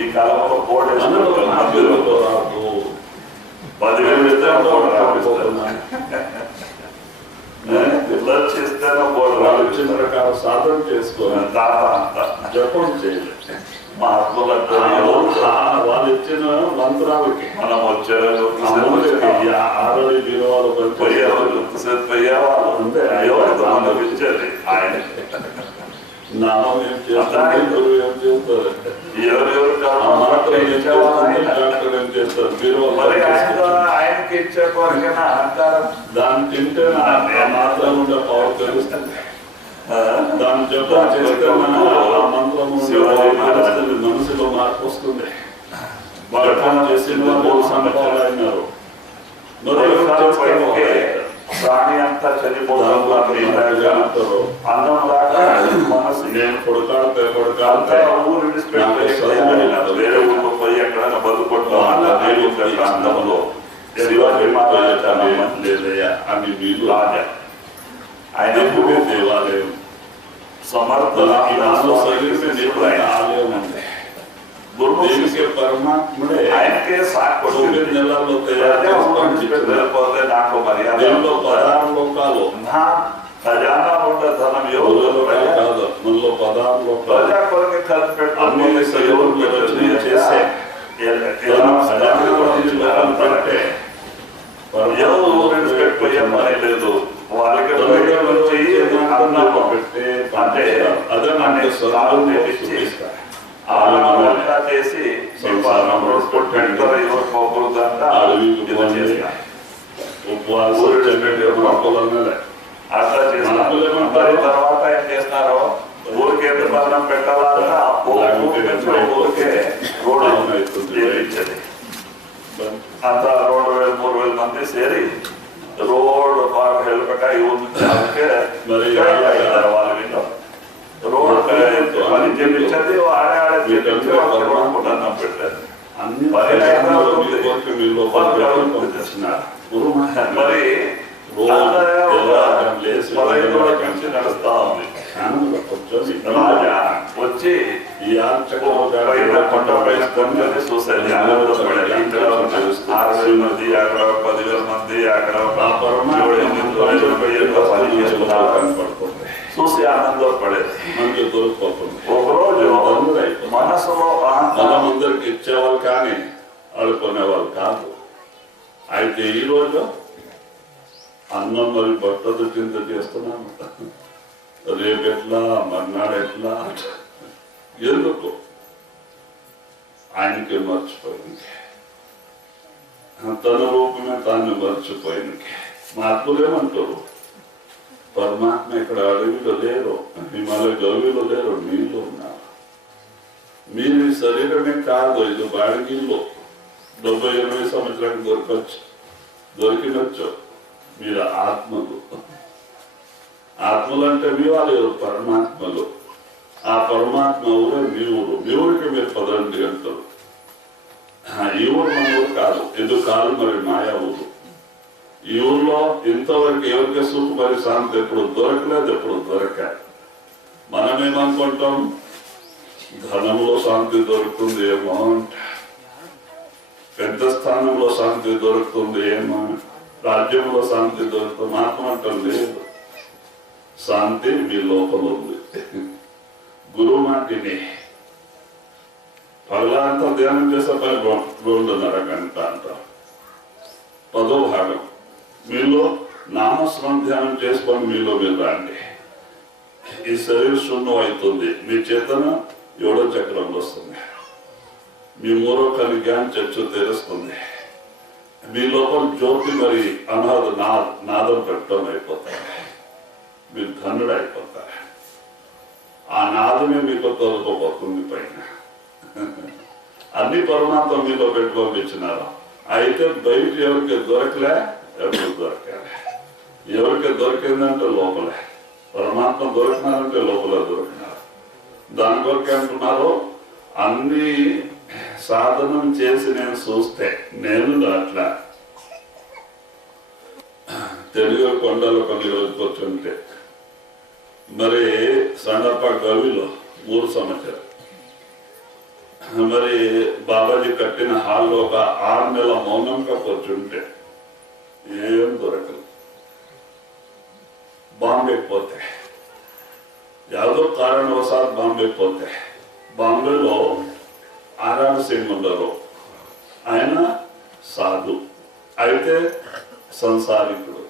ఈ కాలంలో బోర్డు వేసుకుంటాం 10,000 ఇస్తాను వచ్చిన ప్రకారం సాధన చేసుకోవాలి జపం చేయాలి మహాత్ములు వాళ్ళు ఇచ్చిన మంత్రాలకి మనం వచ్చేవాళ్ళు ఆరోగ్య జీవాలు పోయేవాళ్ళు మనం ఇచ్చేది ఆయన నామం ఏం చేస్తారు గురువు ఏం చేస్తారు ఎవరెవరు ఆయనకి ఇచ్చే కోరికైనా అంటారు దాన్ని తింటే మాత్రం ఉండే పవర్ తెలుస్తుంది దాన్ని జపం చేస్తే ఆ మంత్రం మనసులో మార్పు వస్తుంది జపం చేసిన వాళ్ళు సంపాదన్నారు ప్రాణి అంతా చనిపోతారు అన్నం దాకా మనసు నేను కొడుకాడితే అంతా ఊరు విడిచిపెట్టి వేరే ఊళ్ళో పోయి ఎక్కడైనా బతుకుంటాం ప్రాంతంలో లేదయ్యా అని వీళ్ళు రాజా ఆయన దేవాలయం సమర్థ ఆలయం అంటే దేవుడికి పరమాత్ముడే ఆయనకే సాకు నెలల్లో తయారు నాకు మర్యాద 16 లోకాలు ఖజానా ఉండ ధనం ఎవరు కాదు మనలో 16 లోకాలు ప్రజా కొరకు ఖర్చు పెట్టుకుని చేసే పెట్టే పని లేదు వాళ్ళకి అంటే అదంతా చేసి అట్లా చేసిన తర్వాత ఏం చేస్తున్నారు ఊరికి ఎంత బలం పెట్టాలంటే ఊరికే రోడ్డు చేయించండి అంతా 2,000-3,000 మంది సేరి రోడ్డు బాగా హెల్పెట్ వాళ్ళ వీళ్ళు రోడ్డు పని చేయించండి ఆడే అన్నం పెట్టారు మరి 15 నుంచి నడుస్తా ఉంది. రాజా వచ్చి ఈ పైన కొండ పైన కొండని చూసేది ఆనందపడేది. ఇక్కడ 60,000 మంది, అక్కడ 10,000 మంది, అక్కడ 7,000 చూసి ఆనందపడేది. ఒకరోజు మనసులో అందరికి ఇచ్చేవాళ్ళు కానీ ఆడుకునేవాళ్ళు కాదు. అయితే ఈ రోజు అన్నం మరి బట్టలు చింత చేస్తున్నాను, రేపు ఎట్లా మర్నాడు ఎట్లా, ఎందుకు ఆయనకి మర్చిపోయింది, తన రూపమే తాను మర్చిపోయింది. మహాత్ములు ఏమంటారు, పరమాత్మ ఇక్కడ అడవిలో లేరు, హిమాలయ గవిలో లేరు, నీళ్ళు ఉన్నారు. మీరు ఈ శరీరమే కాదు, ఇది బాడిగిల్లో 70-80 సంవత్సరానికి దొరికినొచ్చు. మీరు ఆత్మలు. ఆత్మలు అంటే మీ వాళ్ళు పరమాత్మలు. ఆ పరమాత్మ ఊరే మీ ఊరు. మీ ఊరికి మీరు 10 గంటలు. ఈ ఊరు మన ఊరు కాదు, ఎందుకు కాదు, మరి మాయా ఊరు. ఈ ఊర్లో ఇంతవరకు ఎవరికి సుఖ మరి శాంతి ఎప్పుడు దొరకలేదు, ఎప్పుడు దొరకాలి. మనమేమనుకుంటాం, ధనంలో శాంతి దొరుకుతుంది ఏమో, పెద్ద స్థానంలో శాంతి దొరుకుతుంది ఏమో, రాజ్యంలో శాంతి దొరుకుతుంది. ఆత్మ అంటే లేదు, శాంతి మీ లోపల ఉంది. గురువు మాటిని పగలంతా ధ్యానం చేసే పని 2.5 గంట అంటారు. 10వ భాగం మీలో నామస్మరణ ధ్యానం చేసుకొని మీలో మీరు రండి. ఈ శరీరం శూన్యం అవుతుంది, మీ చేతన 7వ చక్రంలో వస్తుంది, మీ 3వ కలి జ్ఞానం చర్చ తెలుస్తుంది, మీ లోపల జ్యోతి మరి నాదం పెట్టడం అయిపోతాయి, మీరు ధనుడు అయిపోతారు. ఆ నాదమే మీకు తొలగిపోతుంది పైన. అన్ని పరమాత్మ మీలో పెట్టుకోపించినారు. అయితే బయట ఎవరికి దొరకలే, ఎవరికి దొరకాలి. ఎవరికి దొరికిందంటే లోపలే. పరమాత్మ దొరికినారంటే లోపల దొరికినారు. దాని కొరకు అంటున్నారు, అన్ని సాధనం చేసి నేను చూస్తే నేను అట్లా తెలుగు కొండలు కొన్ని రోజు కూర్చుంటే మరి సన్నప్ప గవిలో 3 సంవత్సరాలు మరి బాబాజీ కట్టిన హాల్లో ఒక 6 నెలల మౌనంగా కూర్చుంటే ఏం దొరకదు. బాంబేకి పోతే యాదో కారణవశాత్ బాంబేకి పోతే బాంబేలో ఆర్ఆర్ సింగ్ ఉండరు. ఆయన సాధు, అయితే సంసారికుడు.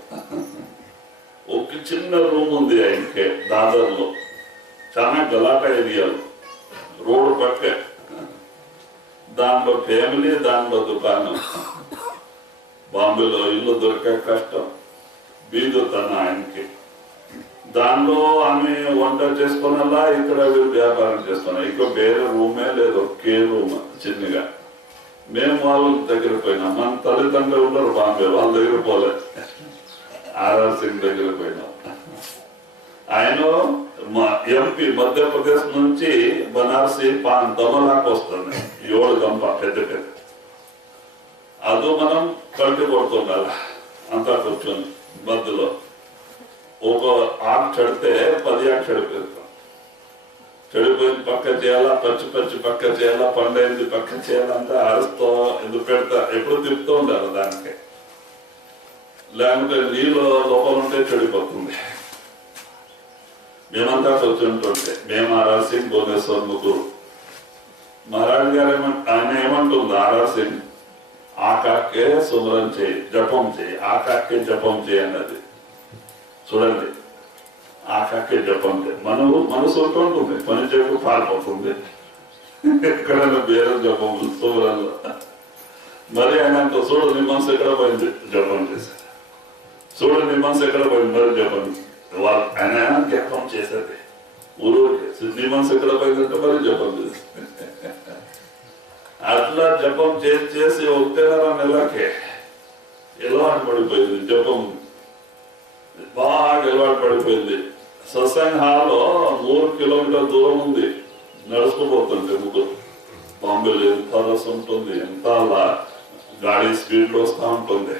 ఒక చిన్న రూమ్ ఉంది ఆయనకే దాదర్లో, చాలా గలాట ఏరియాలు, రోడ్డు పక్కే. దాంట్లో ఫ్యామిలీ, దాంట్లో దుకాణం. బాంబేలో ఇల్లు దొరికే కష్టం, బీదు తన ఆయనకి. దానిలో ఆమె వంట చేసుకున్నలా ఇక్కడ వీళ్ళు వ్యాపారం చేస్తున్నారు. ఇక వేరే రూమే లేదు, ఒకే రూమ్ చిన్నగా. మేము వాళ్ళ దగ్గర పోయినాం. మన తల్లిదండ్రులు ఉన్నారు బాంబే, వాళ్ళ దగ్గర పోలే, ఆర్ఆర్ సింగ్ దగ్గర పోయినాం. ఆయన ఎంపీ మధ్యప్రదేశ్ నుంచి బనారసి పాన్ తమలాకు వస్తుంది, 7 గంప పెద్ద పెద్ద. అదో మనం కల్టి కొడుతుండాలి అంతా కూర్చొని మధ్యలో. ఒక ఆకు చెడితే 10 ఆకు చెడిపోతాం. చెడిపోయింది పక్క చేయాలా, పచ్చి పక్క చేయాలా, పండైంది పక్క చేయాలంతా అరుస్తూ ఎందుకు పెడతా, ఎప్పుడు తిప్పుతూ ఉండాలి దానికి. లేకుంటే నీళ్ళు లోపల ఉంటే చెడిపోతుంది. మేమంతా కూర్చుంటుంటే మేము ఆర్ఆర్ సింగ్, భువనేశ్వర్ ముగ్గురు. మహారాజ్ గారు ఆయన ఏమంటుంది, ఆర్ఆర్ సింగ్ ఆకాకే సుమరం చేయి, జపం చేయి, ఆకాకే జపం చేయి అన్నది. చూడండి, ఆకాకే జపం చేయి. మనసు ఉంటుంది, పని చేయకు పారిపోతుంది. ఎక్కడైనా వేరే జపం సుమరంలో. మరి ఆయన చూడు నీ మనసు ఎక్కడ పోయింది, జపం చేసేది. చూడు నీ మనసు ఎక్కడ పోయింది, మరి జపం. ఆయన జపం చేసేది ఊరు నీ మనసు ఎక్కడ పోయిందంటే మరి జపం చేసేది. అట్లా జపం చేసి 1.5 నెలకే ఎలవాటు పడిపోయింది. జపం బాగా ఎలవాటు పడిపోయింది. సత్సంగ్ హాల్లో 3 కిలోమీటర్ల దూరం ఉంది, నడుచుకుపోతుంటే ముగ్గురు. బాంబేలో ఎంత రస్ ఉంటుంది, ఎంత గాడి స్పీడ్ లో వస్తూ ఉంటుంది.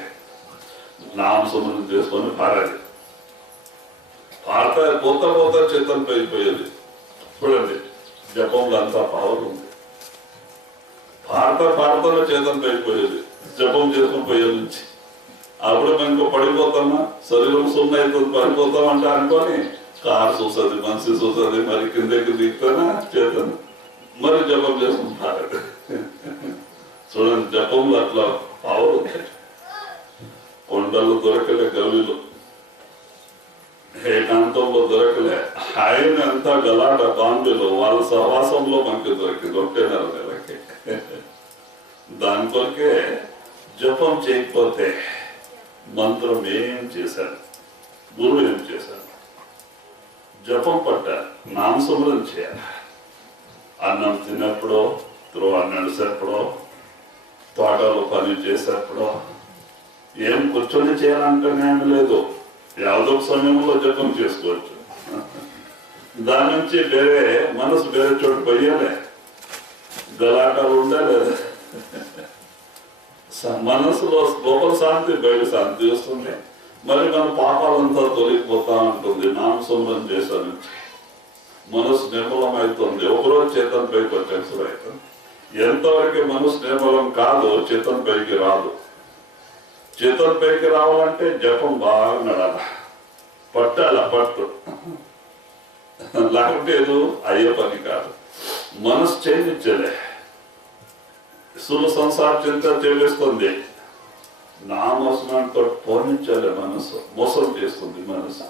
నామస్మరణ చేసుకొని పారాలి. పాడతా పోతా పోతా చేతన్ పైపోయేది. చూడండి జపంలో అంతా పవర్ ఉంది. పాడతానే చేతన్ పైపోయేది జపం చేసుకుని పోయే నుంచి. అప్పుడు మనకు పడిపోతామా, శరీరం సున్న అవుతుంది, పడిపోతామంటే అనుకొని కారు చూస్తుంది, మనిషి చూస్తుంది, మరి కిందకి దిగుతానా చేతను మరి జపం చేసుకుంటారు. చూడండి జపంలో అట్లా పవర్ ఉంది. కొండలు దొరకలే, గవిలో ఏకాంతంలో దొరకలే. ఆయన అంతా గలాట బాంబేలో వాళ్ళ సహవాసంలో మనకి దొరికింది 1.5 నెలలకి. దాని కొరకే జపం చేయకపోతే మంత్రం ఏం చేశారు, గురువు ఏం చేశారు, జపం పట్టారు, నామస్మరణ చేయాలి. అన్నం తిన్నప్పుడో, నడిసేప్పుడో, తోటలో పని చేసేప్పుడో, ఏం కూర్చొని చేయాలంటేనే ఏమి లేదు. యావదో సమయంలో జపం చేసుకోవచ్చు. దాని నుంచి వేరే మనసు వేరే చోటు పోయాలే, గలాటాలు ఉండాలి. మనసులో లోపల శాంతి, బయట శాంతి వస్తుంది. మరి మన పాపాలంతా తొలగిపోతా ఉంటుంది. నామస్మరణ చేసే నుంచి మనసు నిర్మలమవుతుంది. ఒకరోజు చేతన్ పైకి వచ్చేసరి అవుతుంది. ఎంతవరకు మనసు నిర్మలం కాదు చేతన్ పైకి రాదు. చేతన్ పైకి రావాలంటే జపం బాగా నడాలి, పట్టాల పట్టు, లేకుంటే ఏదో అయ్యే పని కాదు. మనసు చేయించలే, సులు సంసార చింత చేస్తుంది. నామస్మరణతో పోనించాలి. మనసు మోసం చేస్తుంది. మనసు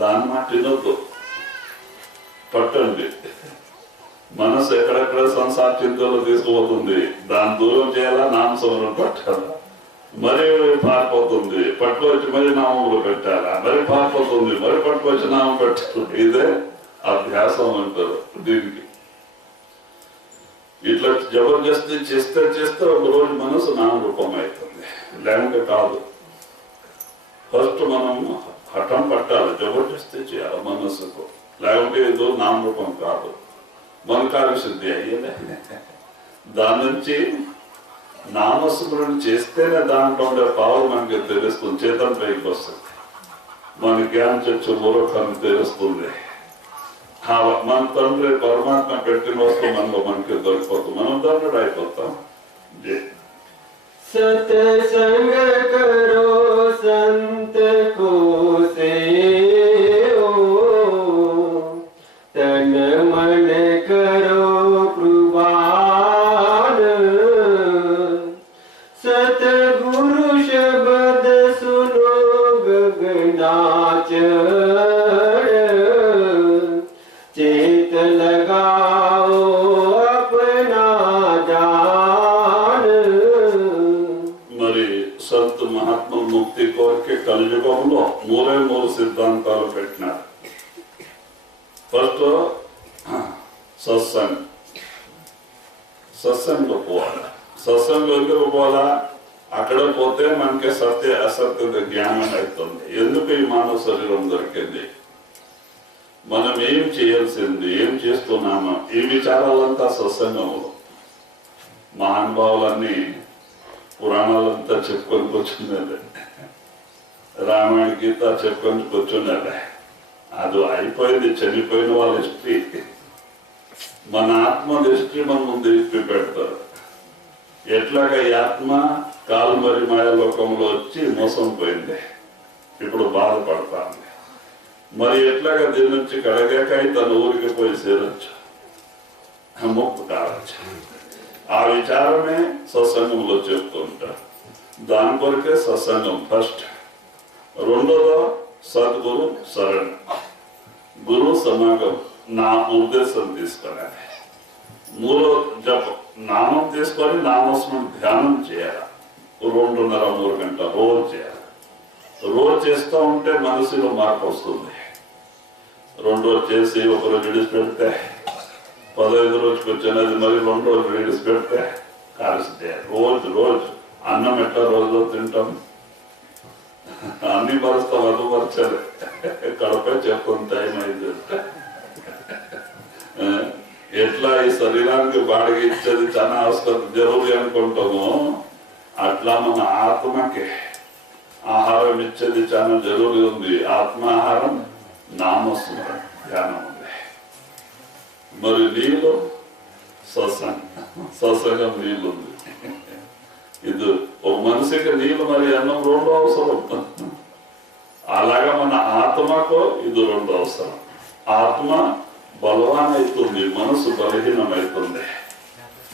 దాని మాట వినొద్దు, పట్టండి. మనసు ఎక్కడెక్కడ సంసార చింతలో తీసుకుపోతుంది, దాన్ని దూరం చేయాలా, నామస్మరణ పట్టాలా. మరి పారిపోతుంది, పట్టుకొచ్చి మరి నామములు పెట్టాలా, మరి పారిపోతుంది, మరి పట్టుకొచ్చి నామం పెట్టాలి. ఇదే అభ్యాసం అంటారు దీనికి. ఇట్లా జబర్దస్తి చేస్తే ఒక రోజు మనసు నామరూపం అవుతుంది, లేకుంటే కాదు. ఫస్ట్ మనం హఠం పట్టాలి, జబర్దస్తి చేయాలి మనసుకు, లేకుంటే ఏదో నామరూపం కాదు. మన కార్యసిద్ధి అయ్యేదే. దాని నుంచి నామస్మరణ చేస్తేనే దాంట్లో ఉండే పవర్ మనకి తెలుస్తుంది, చేతన్ పైకి వస్తుంది, మన జ్ఞానం చచ్చు మూలకాన్ని తెలుస్తుంది. మన తండ్రి పరమాత్మ పెట్టిన వస్తువు మనలో మనకి దొరికిపోతుంది, మనం తండ్రి అయిపోతాం. सत्संग करो संत को सेओ, तन मन करो कुर्बान, सतगुरु शब्द सुनो गगनाच, चेत लगाओ अपना जान. మరి సంత్ మహాత్మ ముక్తి కోరికే కలియుగంలో 3 సిద్ధాంతాలు పెట్టినారు. ఫస్ట్ సత్సంగంలో పోవాలి. సత్సంగంలో ఎందుకు పోవాలా? అక్కడ పోతే మనకి సత్య అసత్య జ్ఞానం అవుతుంది. ఎందుకు ఈ మానవ శరీరం దొరికింది, మనం ఏం చేయాల్సింది, ఏం చేస్తున్నామా, ఈ విచారాలంతా సత్సంగంలో. మహానుభావులన్నీ పురాణాలంతా చెప్పుకొని కూర్చున్నది, రామాయణ గీత చెప్పుకొని కూర్చున్నది. అది అయిపోయింది, చనిపోయిన వాళ్ళ హిస్టరీ. మన ఆత్మ హిస్టరీ మన ముందు ఇప్పి పెడతారు. ఎట్లాగా ఈ ఆత్మ కాలుమరి మాయలోకంలో వచ్చి మోసం పోయింది, ఇప్పుడు బాధపడతాంది. మరి ఎట్లాగా దీని నుంచి కడగాక తన ఊరికి పోయి చేరొచ్చు, ముక్కు కావచ్చు. ఆ విచారమే సత్సంగంలో చెప్తూ ఉంటారు. దాని కొరకే సత్సంగం ఫస్ట్. రెండోదో సద్గురు శరణ, గురు సమాగం, నా ఉద్దేశం తీసుకునేది. మూడో జపం, నామం తీసుకొని నామస్మరణ ధ్యానం చేయాలి. 2.5-3 గంటలు రోజు చేయాలి. రోజు చేస్తూ ఉంటే మనసులో మార్పు వస్తుంది. 2 రోజు చేసి 1 రోజు విడిచిపెడితే 15 రోజుకి వచ్చినది, మరి 2 రోజులు విడిచిపెడితే కాల్సితే రోజు అన్నం ఎట్లా రోజు తింటాం, అన్ని పరుస్తాం, అదుపరచాలి. కడపై చెప్పుకుని టైం అయింది. ఎట్లా ఈ శరీరానికి బాడిగ ఇచ్చేది చాలా అవసరం జరుగు అనుకుంటామో, అట్లా మన ఆత్మకి ఆహారం ఇచ్చేది చాలా జరూరీ ఉంది. ఆత్మాహారం నామస్మరణ ధ్యానం ఉంది. మరి నీళ్ళు సత్సంగం నీళ్ళు ఉంది. ఇది ఒక మనిషికి నీళ్ళు మరి అన్నం రెండు అవసరం. అలాగా మన ఆత్మకు ఇది రెండు అవసరం. ఆత్మ బలవాన్ అవుతుంది, మనసు బలహీనమవుతుంది.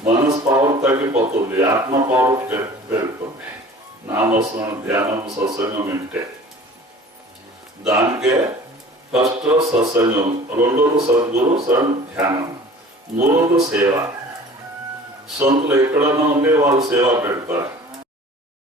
మనసు పవర్ తగ్గిపోతుంది, ఆత్మ పవర్ పెరుగుతుంది. నామస్మరణ ధ్యానం సత్సంగం వింటే దానికే ఫస్ట్ సత్సంగం, రెండోది సద్గురు ధ్యానం, మూడోది సేవ. సొంతలు ఎక్కడన్నా ఉండే వాళ్ళు సేవ పెడతారు.